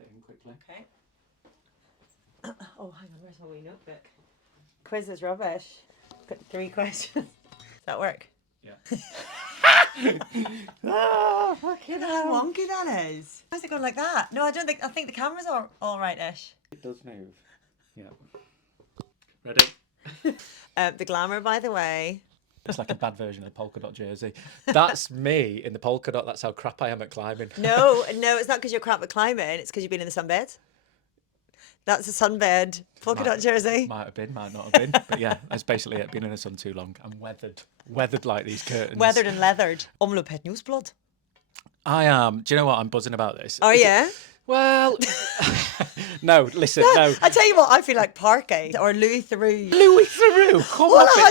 fit in quickly. Okay. Oh, hang on, where's my wee notebook? Quiz is rubbish. Got 3 questions. Does that work? Yeah. Fucking how wonky that is. How's it going like that? No, I think the camera's all right-ish. It does move. Yeah. Ready? The glamour, by the way. It's like a bad version of the polka dot jersey. That's me in the polka dot. That's how crap I am at climbing. No, it's not because you're crap at climbing. It's because you've been in the sunbed. That's a sunbed polka dot jersey. Might have been, might not have been. But yeah, that's basically it. Been in the sun too long. I'm weathered like these curtains. Weathered and leathered. Omloop het nieuwsblad. I am. Do you know what? I'm buzzing about this. Oh, yeah? Well, no, listen, no. I tell you what, I feel like Parquet or Louis Theroux. Louis Theroux, come All on, I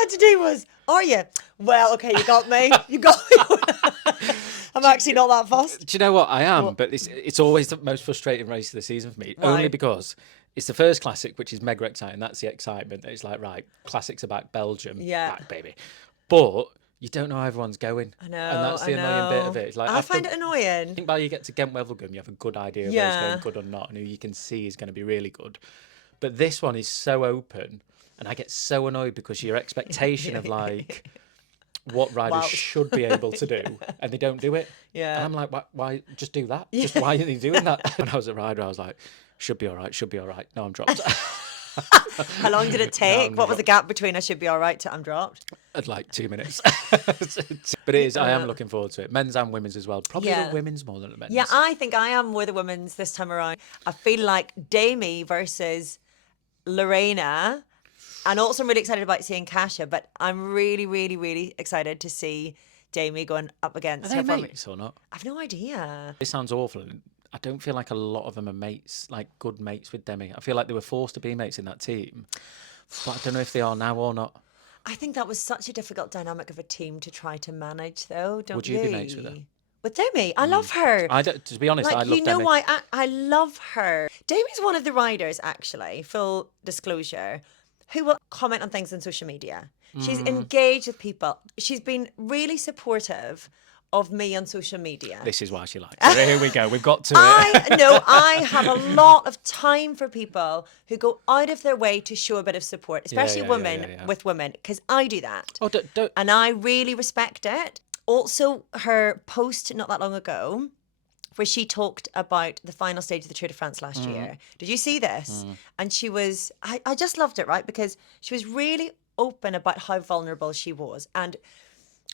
had to do was, are you? Well, okay, you got me. You got me. I'm actually not that fussed. Do you know what? I am, but it's always the most frustrating race of the season for me. Right. Only because it's the first classic, which is mega exciting. That's the excitement. It's like, right, classics are back, Belgium, back, baby. But you don't know how everyone's going. I know. And that's the annoying bit of it. It's like, I find it annoying. I think by you get to Gent-Wevelgem, you have a good idea of whether it's going good or not, and who you can see is going to be really good. But this one is so open, and I get so annoyed because your expectation of like what riders should be able to do, and they don't do it. Yeah. And I'm like, why just do that? Just why are they doing that? When I was a rider, I was like, should be all right. No, I'm dropped. How long did it take? What was the gap between I should be all right to I'm dropped? At like 2 minutes. But it is, I am looking forward to it. Men's and women's as well. Probably the women's more than the men's. Yeah, I think I am more the women's this time around. I feel like Demi versus Lorena. And also I'm really excited about seeing Kasia, but I'm really, really, really excited to see Demi going up against Are her. they mates or not? I've no idea. This sounds awful. I don't feel like a lot of them are mates, like good mates with Demi. I feel like they were forced to be mates in that team. But I don't know if they are now or not. I think that was such a difficult dynamic of a team to try to manage, though, don't you? Would you be mates with her? With Demi? I love her. To be honest, like, I love Demi. You know why? I love her. Demi's one of the riders, actually, full disclosure, who will comment on things on social media. She's engaged with people. She's been really supportive of me on social media. This is why she likes it. Here we go. We've got to it. I have a lot of time for people who go out of their way to show a bit of support, especially women with women, because I do that. Oh, don't. And I really respect it. Also, her post not that long ago, where she talked about the final stage of the Tour de France last year. Did you see this? And she was, I just loved it, right? Because she was really open about how vulnerable she was. And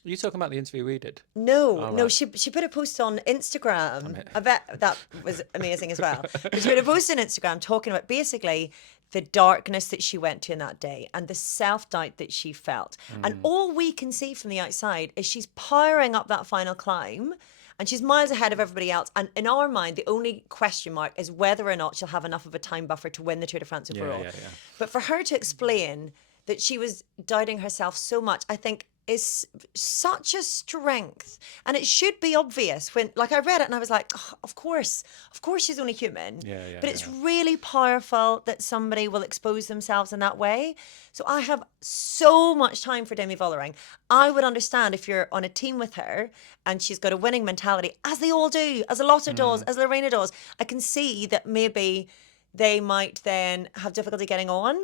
Are you talking about the interview we did? no, she put a post on Instagram. I bet that was amazing as well. But she put a post on Instagram talking about basically the darkness that she went to in that day and the self-doubt that she felt. And all we can see from the outside is she's powering up that final climb and she's miles ahead of everybody else. And in our mind, the only question mark is whether or not she'll have enough of a time buffer to win the Tour de France overall. But for her to explain that she was doubting herself so much, I think is such a strength. And it should be obvious when, like, I read it and I was like, oh, of course she's only human. But it's really powerful that somebody will expose themselves in that way. So I have so much time for Demi Vollering. I would understand if you're on a team with her and she's got a winning mentality, as they all do, as Lotta does, as Lorena does. I can see that maybe they might then have difficulty getting on.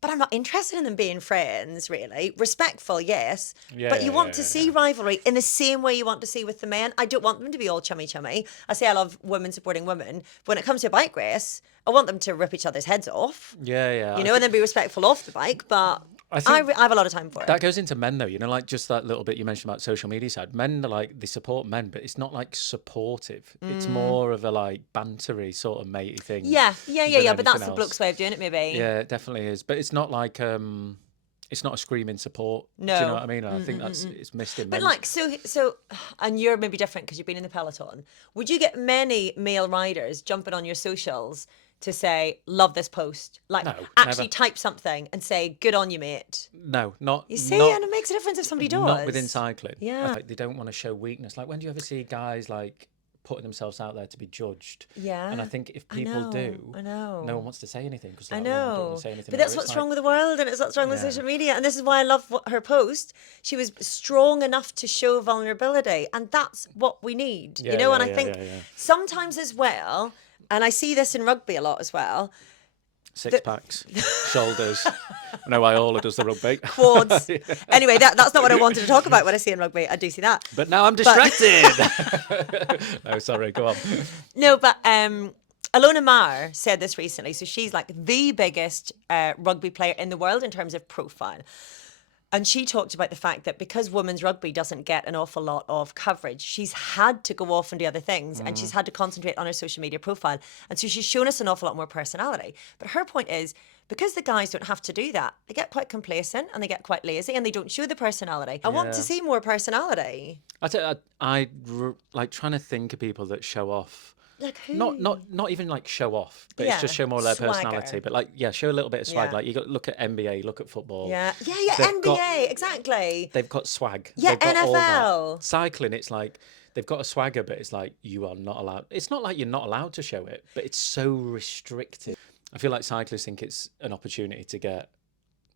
But I'm not interested in them being friends, really. Respectful, yes. But you want to see rivalry in the same way you want to see with the men. I don't want them to be all chummy-chummy. I say I love women supporting women. When it comes to a bike race, I want them to rip each other's heads off. You know, and then be respectful off the bike. But I have a lot of time for it. That goes into men, though. You know, like just that little bit you mentioned about social media side. Men are like, they support men, but it's not like supportive. It's more of a like bantery sort of matey thing. Yeah. But that's the bloke's way of doing it, maybe. Yeah, it definitely is. But it's not like it's not a screaming support. No. Do you know what I mean? I think it's missed in men. But like, so, and you're maybe different because you've been in the peloton. Would you get many male riders jumping on your socials to say, love this post? Like, no, actually never. type something and say, good on you, mate. No, not. You see, and it makes a difference if somebody does. Not within cycling. Yeah. Like, they don't want to show weakness. Like, when do you ever see guys like putting themselves out there to be judged. Yeah. And I think if people do, I know. no one wants to say anything because I like, well, I don't want know. to say anything. But that's It's what's like, wrong with the world, and it's what's wrong with Yeah. social media. And this is why I love her post. She was strong enough to show vulnerability, and that's what we need. Yeah, you know, yeah, and I yeah, think yeah. sometimes as well, and I see this in rugby a lot as well. Six packs, shoulders. I know why Orla does the rugby. Quads. Anyway, that's not what I wanted to talk about when I see in rugby. I do see that. But now I'm distracted. No, sorry, go on. No, but Alona Maher said this recently. So she's like the biggest rugby player in the world in terms of profile. And she talked about the fact that because women's rugby doesn't get an awful lot of coverage, she's had to go off and do other things and she's had to concentrate on her social media profile. And so she's shown us an awful lot more personality. But her point is, because the guys don't have to do that, they get quite complacent and they get quite lazy and they don't show the personality. I want to see more personality. I like trying to think of people that show off. Like who? Not even like show off, but Yeah, it's just show more of their swagger. personality. But like, yeah, show a little bit of swag. Yeah. Like you got look at NBA, look at football. Yeah, They've NBA, exactly. They've got swag. Yeah, They've got all NFL. that. Cycling, it's like they've got a swagger, but it's like you are not allowed. It's not like you're not allowed to show it, but it's so restricted. I feel like cyclists think it's an opportunity to get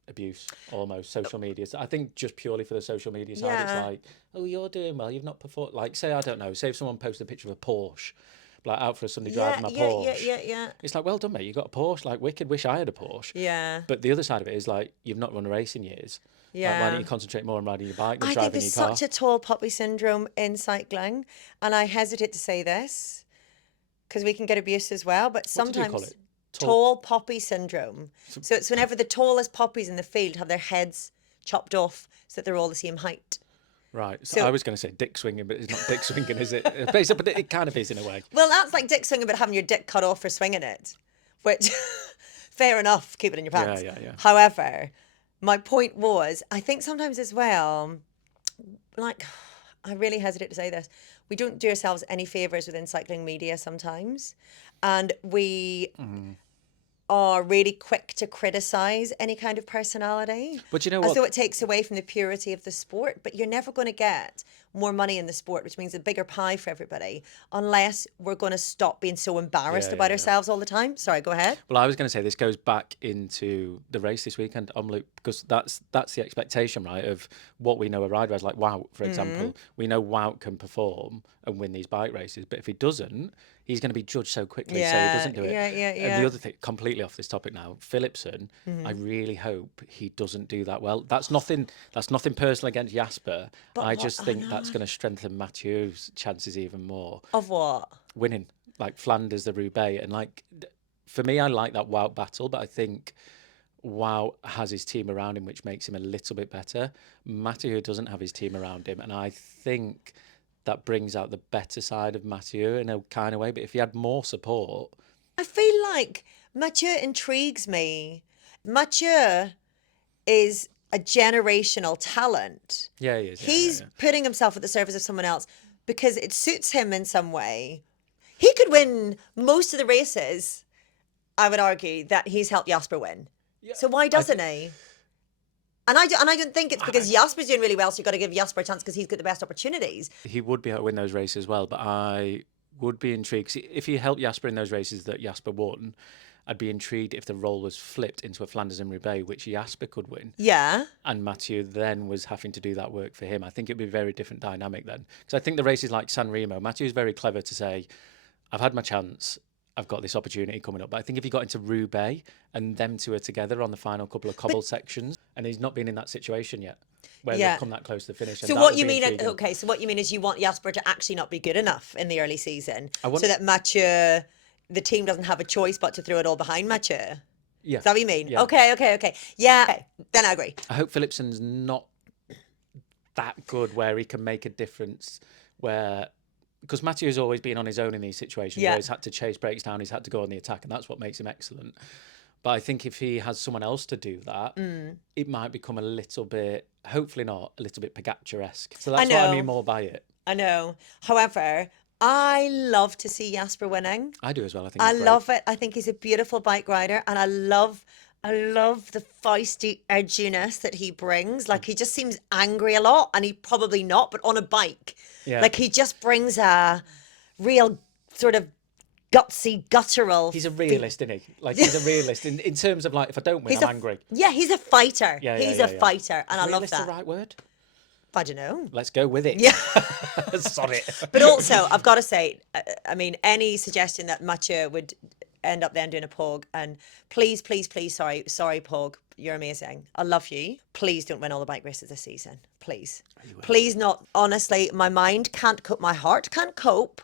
abuse, almost social media. So I think just purely for the social media side, it's like, oh, you're doing well, you've not performed. Like, say, I don't know, say if someone posted a picture of a Porsche, like out for a Sunday drive in my Porsche. Yeah. It's like, well done, mate, you got a Porsche. Like, wicked, wish I had a Porsche. Yeah. But the other side of it is like, you've not run a race in years. Yeah. Like, why don't you concentrate more on riding your bike than I think driving there's your car? such a tall poppy syndrome in cycling, and I hesitate to say this because we can get abuse as well. But What did you sometimes call it? tall poppy syndrome. So it's whenever the tallest poppies in the field have their heads chopped off so that they're all the same height. Right. So I was going to say dick swinging, but it's not dick swinging, is it? Basically, but it kind of is in a way. Well, that's like dick swinging, but having your dick cut off for swinging it. Which, fair enough, keep it in your pants. Yeah. However, my point was, I think sometimes as well, like, I really hesitate to say this, we don't do ourselves any favours within cycling media sometimes. And we are really quick to criticise any kind of personality. But you know as what? though it takes away from the purity of the sport. But you're never going to get more money in the sport, which means a bigger pie for everybody, unless we're going to stop being so embarrassed about ourselves all the time. Sorry, go ahead. Well, I was going to say this goes back into the race this weekend, because that's the expectation, right, of what we know of rider. Like Wout, for example. We know Wout can perform and win these bike races, but if he doesn't, he's going to be judged so quickly, so he doesn't do it. Yeah. And the other thing, completely off this topic now, Philipsen, I really hope he doesn't do that well. That's nothing personal against Jasper. But I just think that's going to strengthen Mathieu's chances even more. Of what? Winning, like Flanders, the Roubaix. And like, for me, I like that Wout battle, but I think Wout has his team around him, which makes him a little bit better. Mathieu doesn't have his team around him, and I think that brings out the better side of Mathieu in a kind of way. But if he had more support... I feel like Mathieu intrigues me. Mathieu is a generational talent. Yeah, he is. He's putting himself at the service of someone else because it suits him in some way. He could win most of the races, I would argue, that he's helped Jasper win. Yeah, so why doesn't he? And I don't think it's because Jasper's doing really well, so you've got to give Jasper a chance because he's got the best opportunities. He would be able to win those races as well, but I would be intrigued. If he helped Jasper in those races that Jasper won, I'd be intrigued if the role was flipped into a Flanders and Roubaix, which Jasper could win. Yeah. And Mathieu then was having to do that work for him. I think it'd be a very different dynamic then. Because I think the races like San Remo, Mathieu's very clever to say, I've had my chance, I've got this opportunity coming up. But I think if he got into Roubaix and them two are together on the final couple of cobble sections, and he's not been in that situation yet, where they've come that close to the finish. So what you mean? Okay, so what you mean is you want Jasper to actually not be good enough in the early season, so that Mathieu, the team doesn't have a choice but to throw it all behind Mathieu. Yeah. Is that what you mean? Yeah. Okay. Yeah. Okay. Then I agree. I hope Philipsen's not that good where he can make a difference. Because Mathieu's always been on his own in these situations. Where he's had to chase breaks down, he's had to go on the attack, and that's what makes him excellent. But I think if he has someone else to do that, it might become a little bit, hopefully not, a little bit Pogacar-esque. So that's what I mean more by it. I know. However, I love to see Jasper winning. I do as well. I love it. I think he's a beautiful bike rider, and I love the feisty edginess that he brings. Like, he just seems angry a lot, and he probably not, but on a bike. Yeah. Like, he just brings a real sort of gutsy, guttural. He's a realist, isn't he? Like, he's a realist in terms of, like, if I don't win, I'm angry. Yeah, he's a fighter. Yeah, he's yeah, a fighter, and I love Realist that. the right word? I don't know. Let's go with it. Yeah. Sod it. But also, I've got to say, I mean, any suggestion that Mathieu would end up then doing a pog, and please, sorry, Pog, you're amazing. I love you. Please don't win all the bike races this season. Please. Please not. Honestly, my mind can't cope, my heart can't cope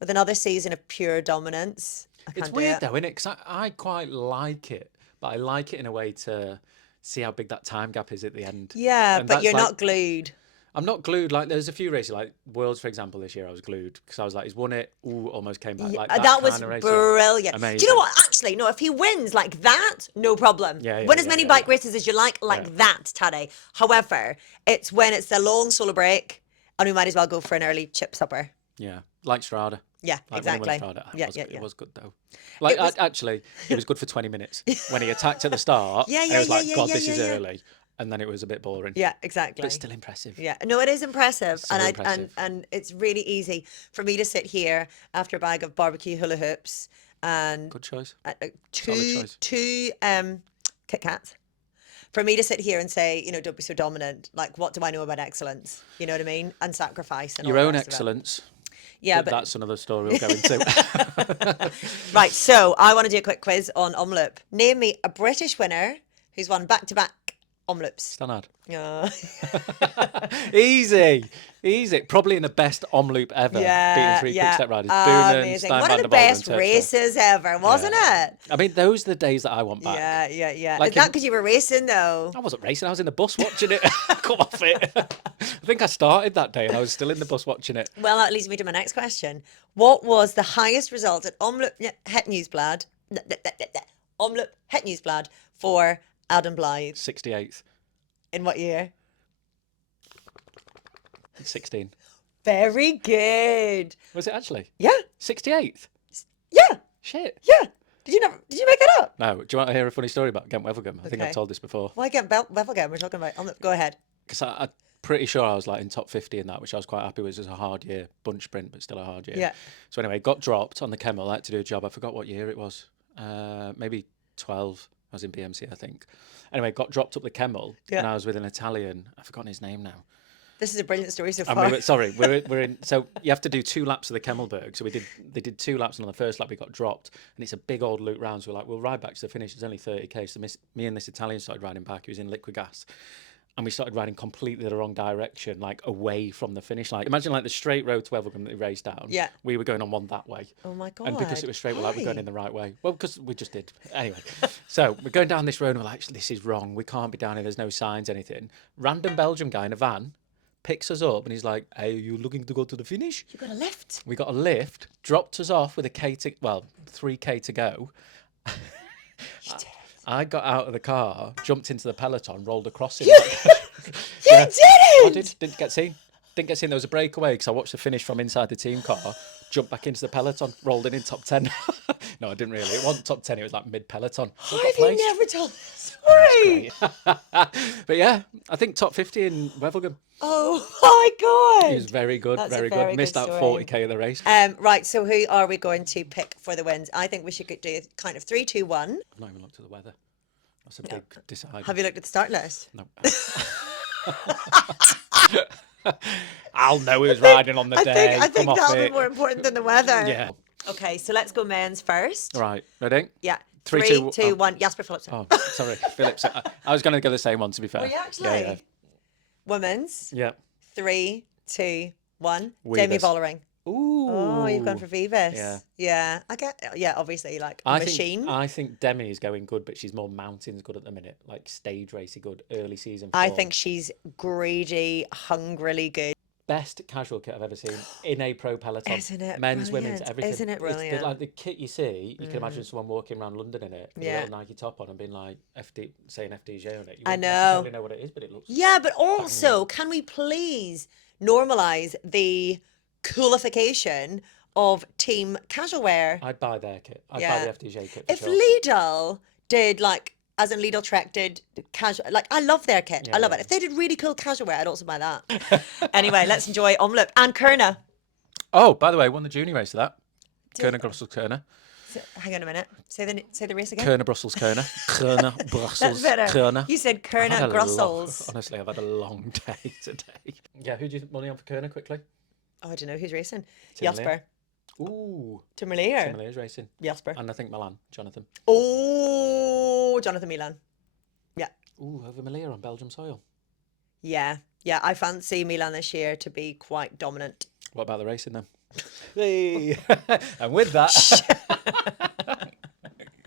with another season of pure dominance. It's weird though, isn't it? Because I quite like it, but I like it in a way to see how big that time gap is at the end. Yeah, And but that's you're like, not glued. I'm not glued. Like, there's a few races, like Worlds, for example, this year I was glued because I was like, he's won it. Ooh, almost came back. Like That was kind of race, brilliant. amazing. Do you know what? Actually, no, if he wins like that, no problem. Win as many bike races as you like that, Taddy. However, it's when it's a long solo break and we might as well go for an early chip supper. Yeah, like Strada. Yeah, like exactly. Strada. It It was good though. Like, actually, it was good for 20 minutes when he attacked at the start. Yeah, and it was like, God, yeah, this is yeah. early. And then it was a bit boring. Yeah, exactly. But still impressive. Yeah, no, it is impressive, So impressive. And it's really easy for me to sit here after a bag of barbecue hula hoops and Good choice. two Kit Kats. For me to sit here and say, you know, don't be so dominant. Like, what do I know about excellence? You know what I mean? And sacrifice and Your all the own rest of it. excellence. Yeah, but that's another story we'll go into. Right, so I want to do a quick quiz on Omloop. Name me a British winner who's won back-to-back Omloops. Stannard. Oh. Easy. Probably in the best Omloop ever. Beating three quick step riders. Boonen, Amazing. Stein One van of the der Voorde best and Terpstra. races ever, wasn't it? I mean, those are the days that I want back. Yeah. Like Is that because you were racing though? I wasn't racing. I was in the bus watching it. Come off it. I think I started that day and I was still in the bus watching it. Well, that leads me to my next question. What was the highest result at Omloop Het Nieuwsblad? Omloop Het Nieuwsblad for Adam Blythe? 68th. In what year? 16. Very good. Was it actually? Yeah. 68th? Yeah. Shit. Yeah. Did you make it up? No. Do you want to hear a funny story about Gent-Wevelgem? I think I've told this before. Why Gent-Wevelgem? We're talking about Omloop. Go ahead. Because I'm pretty sure I was like in top 50 in that, which I was quite happy with. It was a hard year, bunch sprint, but still a hard year. Yeah. So anyway, got dropped on the Kemmel. I had to do a job. I forgot what year it was. Maybe 12. I was in BMC, I think. Anyway, got dropped up the Kemmel, and I was with an Italian. I've forgotten his name now. This is a brilliant story so far. We're in. So you have to do 2 laps of the Kemmelberg. So they did 2 laps, and on the first lap we got dropped, and it's a big old loop round. So we're like, we'll ride back to the finish. It's only 30k. So me and this Italian started riding back. He was in liquid gas. And we started riding completely the wrong direction, like away from the finish. Like, imagine like the straight road to Wevelgem that we raced down. Yeah. We were going on one that way. Oh my God. And because it was straight, we're like, we're going in the right way. Well, because we just did. Anyway, so we're going down this road and we're like, this is wrong. We can't be down here. There's no signs, anything. Random Belgian guy in a van picks us up and he's like, hey, are you looking to go to the finish? You got a lift. We got a lift, dropped us off with 3k to go. I got out of the car, jumped into the peloton, rolled across it. You didn't! I didn't get seen. There was a breakaway because I watched the finish from inside the team car, jumped back into the peloton, rolled in top 10. No, I didn't really. It wasn't top 10, it was like mid-peloton. Why have you never told this story? But yeah, I think top 50 in Wevelgem. Oh my God. He was very good, That's very a very good. Missed good out story. 40k of the race. Right, so who are we going to pick for the wins? I think we should do kind of 3, 2, 1. I've not even looked at the weather. That's a big decider. Have you looked at the start list? No. I'll know who's riding on the day. I think that'll be more important than the weather. Yeah. Okay, so let's go men's first. Right, ready? Yeah. 3, 3, 2, 1. Jasper Philipsen. Oh, sorry, Phillips. I was going to go the same one, to be fair. Were you actually? Yeah. Women's. Yeah. 3, 2, 1. Weavers. Demi Vollering. Ooh. Oh, you've gone for Vivas. Yeah. Yeah. Obviously, like a machine. I think Demi is going good, but she's more mountains good at the minute, like stage racing good, early season I form. think she's greedy, hungrily good. Best casual kit I've ever seen in a pro peloton. Isn't it Men's, brilliant? women's, everything. Isn't it brilliant? Like the kit you see, you can imagine someone walking around London in it with a little Nike top on and being like, saying FDJ on it. You I wouldn't know. necessarily know what it is, but it looks... Yeah, but also, can we please normalise the coolification of team casual wear? I'd buy their kit. I'd Yeah. buy the FDJ kit for If sure. Lidl did as in Lidl Trek did casual, I love their kit. I love it. If they did really cool casual wear, I'd also buy that. Anyway, let's enjoy Omloop and Kurna. Oh, by the way, won the junior race of that. Kerner, Brussels, Kerner. So, hang on a minute. Say the race again. Kerner, Brussels, Kerner. Kerner, Brussels, That's better. Kerner. You said Kerner, Brussels. Honestly, I've had a long day today. Yeah, who do you think money on for Kerner quickly? Oh, I don't know who's racing. Tim Jasper. Ooh. Tim Miller. Tim Miller's racing. Jasper. And I think Milan, Jonathan. Oh, Jonathan Milan. Yeah. Ooh, over Miller on Belgium soil. Yeah. Yeah, I fancy Milan this year to be quite dominant. What about the racing then? Hey. And with that...